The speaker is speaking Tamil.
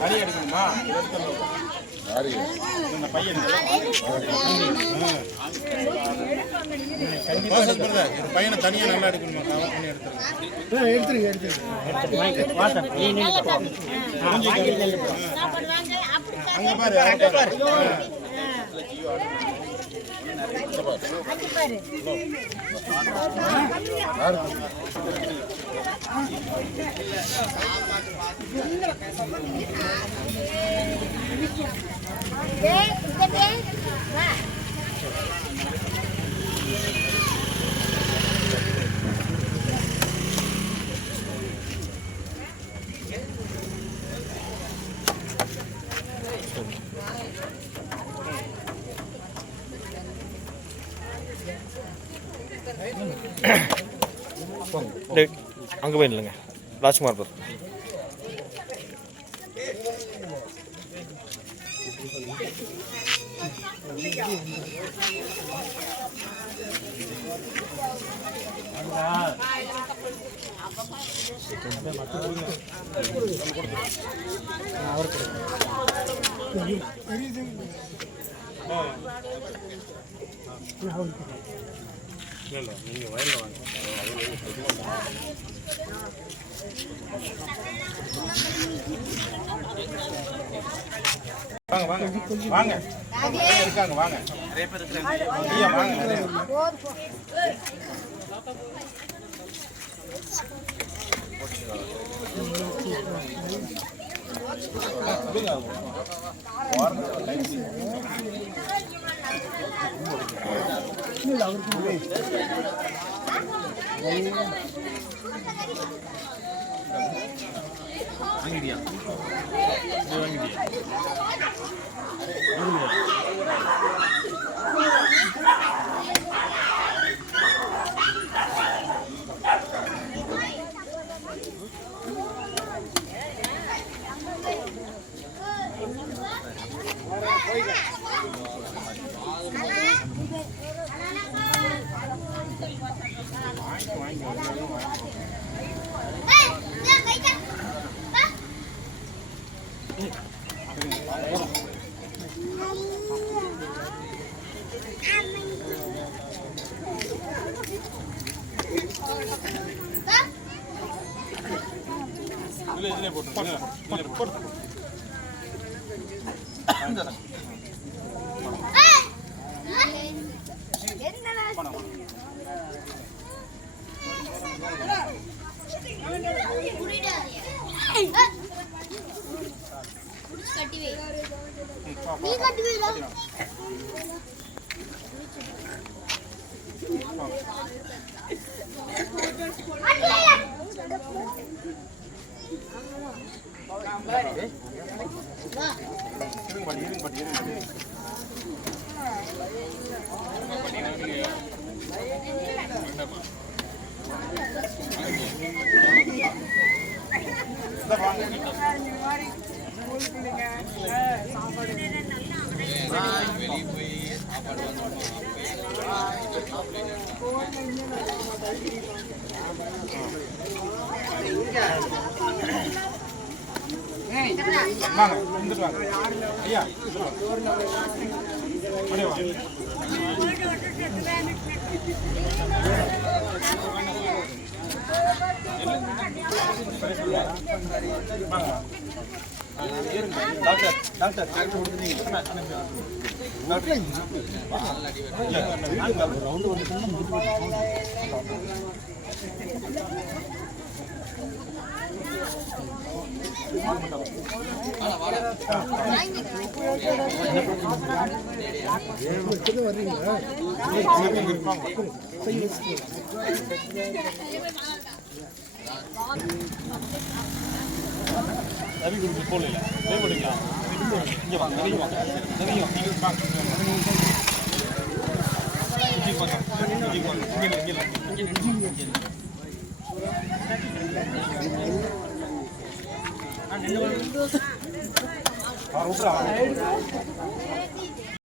தனி எடுக்கணுமா? இந்த பையன் பையனை தனியா நல்லா எடுக்கணுமா? கவர் பண்ணி எடுத்துருங்க. அங்க பாரு, அங்க பாரு. அங்கே போய் இல்லைங்க ராஜ்குமார் பர் இல்லை நீங்கள் வயலில் வாங்க. வாங்க வாங்க வாங்க இருக்காங்க. வாங்க நிறைய பேர் இருக்காங்க. வாங்க நிறைய வாங்கிட்டியா? ஐயா டாக்டர் டாக்டர் ரவி குரூப் போடல ப்ளே பண்ணிக்கலாம். இங்கே வாங்க நிறைய வாங்க நிறைய நீங்கள் வாங்க இங்கே வாங்க இங்கே வாங்க இங்கே